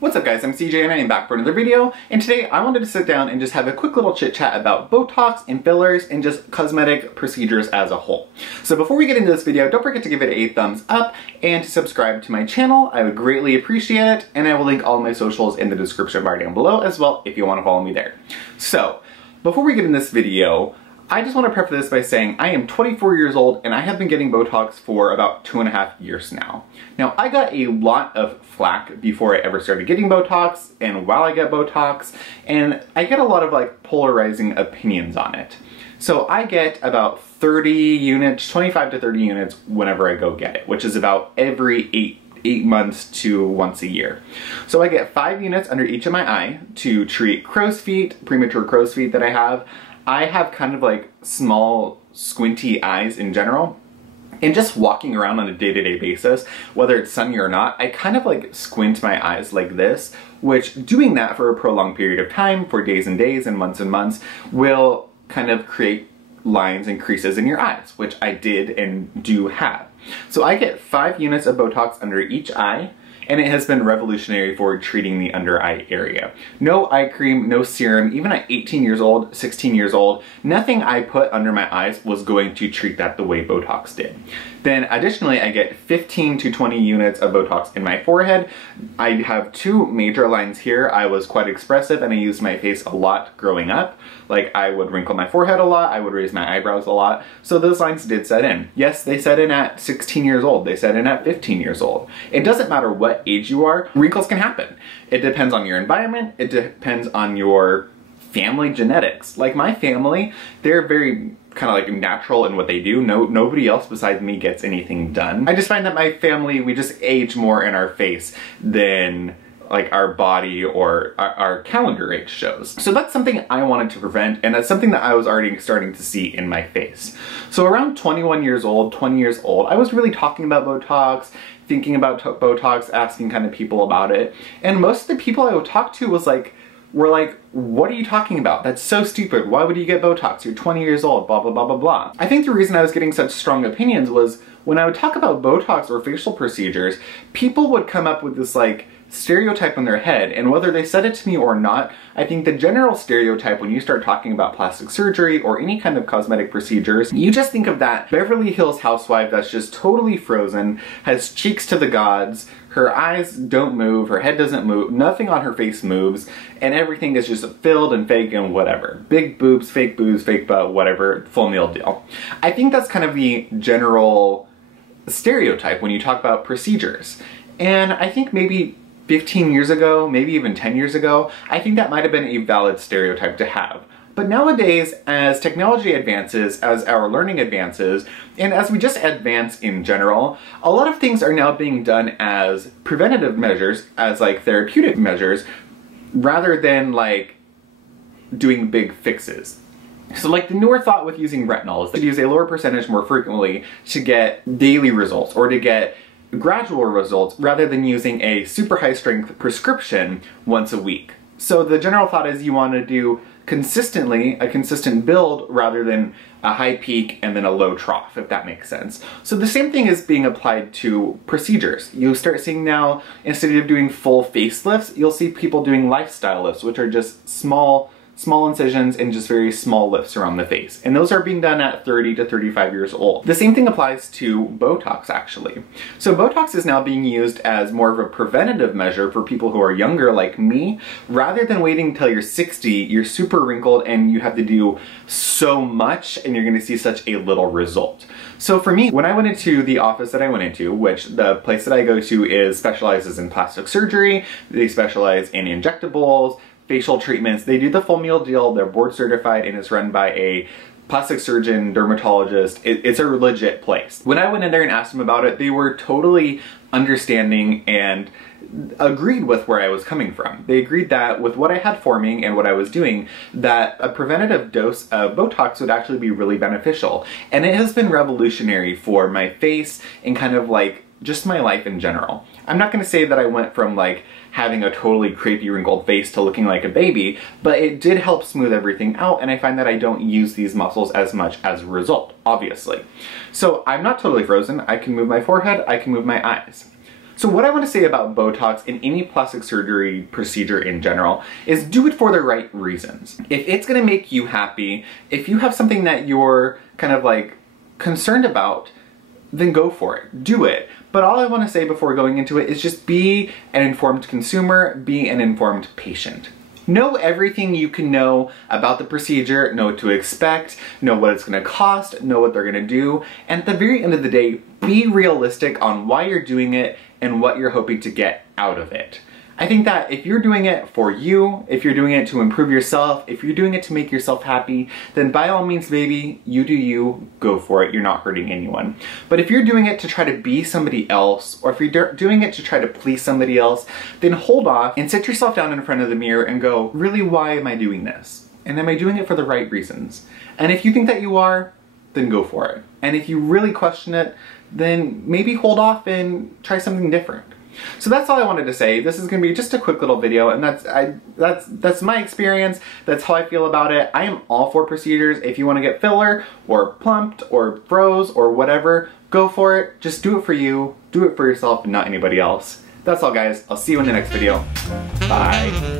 What's up guys, I'm CJ and I am back for another video, and today I wanted to sit down and just have a quick little chit chat about Botox and fillers and just cosmetic procedures as a whole. So before we get into this video, don't forget to give it a thumbs up and to subscribe to my channel. I would greatly appreciate it, and I will link all my socials in the description bar down below as well if you want to follow me there. So before we get in this video, I just want to preface this by saying I am 24 years old and I have been getting Botox for about 2.5 years now. Now, I got a lot of flack before I ever started getting Botox and while I get Botox, and I get a lot of like polarizing opinions on it. So I get about 30 units, 25 to 30 units whenever I go get it, which is about every eight months to once a year. So I get 5 units under each of my eye to treat crow's feet, premature crow's feet that I have. I have kind of like small squinty eyes in general, and just walking around on a day-to-day basis, whether it's sunny or not, I kind of like squint my eyes like this, which doing that for a prolonged period of time, for days and days and months, will kind of create lines and creases in your eyes, which I did and do have. So I get 5 units of Botox under each eye, and it has been revolutionary for treating the under eye area. No eye cream, no serum, even at 18 years old, 16 years old, nothing I put under my eyes was going to treat that the way Botox did. Then additionally, I get 15 to 20 units of Botox in my forehead. I have 2 major lines here. I was quite expressive and I used my face a lot growing up. Like, I would wrinkle my forehead a lot, I would raise my eyebrows a lot, so those lines did set in. Yes, they set in at 16 years old, they set in at 15 years old. It doesn't matter what age you are, wrinkles can happen. It depends on your environment, it depends on your family genetics. Like my family, they're very kind of like natural in what they do. Nobody else besides me gets anything done. I just find that my family, we just age more in our face than like our body or our calendar age shows. So that's something I wanted to prevent, and that's something that I was already starting to see in my face. So around 21 years old, 20 years old, I was really talking about Botox, thinking about Botox, asking kind of people about it. And most of the people I would talk to were like, what are you talking about? That's so stupid. Why would you get Botox? You're 20 years old, blah, blah, blah, blah, blah. I think the reason I was getting such strong opinions was when I would talk about Botox or facial procedures, people would come up with this like stereotype in their head, and whether they said it to me or not, I think the general stereotype when you start talking about plastic surgery or any kind of cosmetic procedures, you just think of that Beverly Hills housewife that's just totally frozen, has cheeks to the gods, her eyes don't move, her head doesn't move, nothing on her face moves, and everything is just filled and fake and whatever. Big boobs, fake butt, whatever, full meal deal. I think that's kind of the general stereotype when you talk about procedures. And I think maybe 15 years ago, maybe even 10 years ago, I think that might have been a valid stereotype to have. But nowadays, as technology advances, as our learning advances, and as we just advance in general, a lot of things are now being done as preventative measures, as like therapeutic measures, rather than like doing big fixes. So like the newer thought with using retinol is to use a lower percentage more frequently to get daily results or to get gradual results rather than using a super high strength prescription once a week. So the general thought is you want to do consistently a consistent build rather than a high peak and then a low trough, if that makes sense. So the same thing is being applied to procedures. You start seeing now, instead of doing full facelifts, you'll see people doing lifestyle lifts, which are just small incisions and just very small lifts around the face. And those are being done at 30 to 35 years old. The same thing applies to Botox actually. So Botox is now being used as more of a preventative measure for people who are younger like me, rather than waiting until you're 60, you're super wrinkled and you have to do so much and you're gonna see such a little result. So for me, when I went into the office that I went into, which the place that I go to specializes in plastic surgery, they specialize in injectables, facial treatments, they do the full meal deal, they're board certified, and it's run by a plastic surgeon, dermatologist. It's a legit place. When I went in there and asked them about it, they were totally understanding and agreed with where I was coming from. They agreed that with what I had forming and what I was doing, that a preventative dose of Botox would actually be really beneficial. And it has been revolutionary for my face and kind of like just my life in general. I'm not gonna say that I went from like having a totally crepey wrinkled face to looking like a baby, but it did help smooth everything out, and I find that I don't use these muscles as much as a result, obviously. So I'm not totally frozen. I can move my forehead, I can move my eyes. So what I want to say about Botox and any plastic surgery procedure in general is do it for the right reasons. If it's going to make you happy, if you have something that you're kind of like concerned about, then go for it. Do it. But all I want to say before going into it is just be an informed consumer, be an informed patient. Know everything you can know about the procedure, know what to expect, know what it's going to cost, know what they're going to do, and at the very end of the day, be realistic on why you're doing it and what you're hoping to get out of it. I think that if you're doing it for you, if you're doing it to improve yourself, if you're doing it to make yourself happy, then by all means, baby, you do you, go for it. You're not hurting anyone. But if you're doing it to try to be somebody else, or if you're doing it to try to please somebody else, then hold off and sit yourself down in front of the mirror and go, really, why am I doing this? And am I doing it for the right reasons? And if you think that you are, then go for it. And if you really question it, then maybe hold off and try something different. So that's all I wanted to say. This is going to be just a quick little video, and that's my experience. That's how I feel about it. I am all for procedures. If you want to get filler or plumped or froze or whatever, go for it. Just do it for you. Do it for yourself and not anybody else. That's all, guys. I'll see you in the next video. Bye.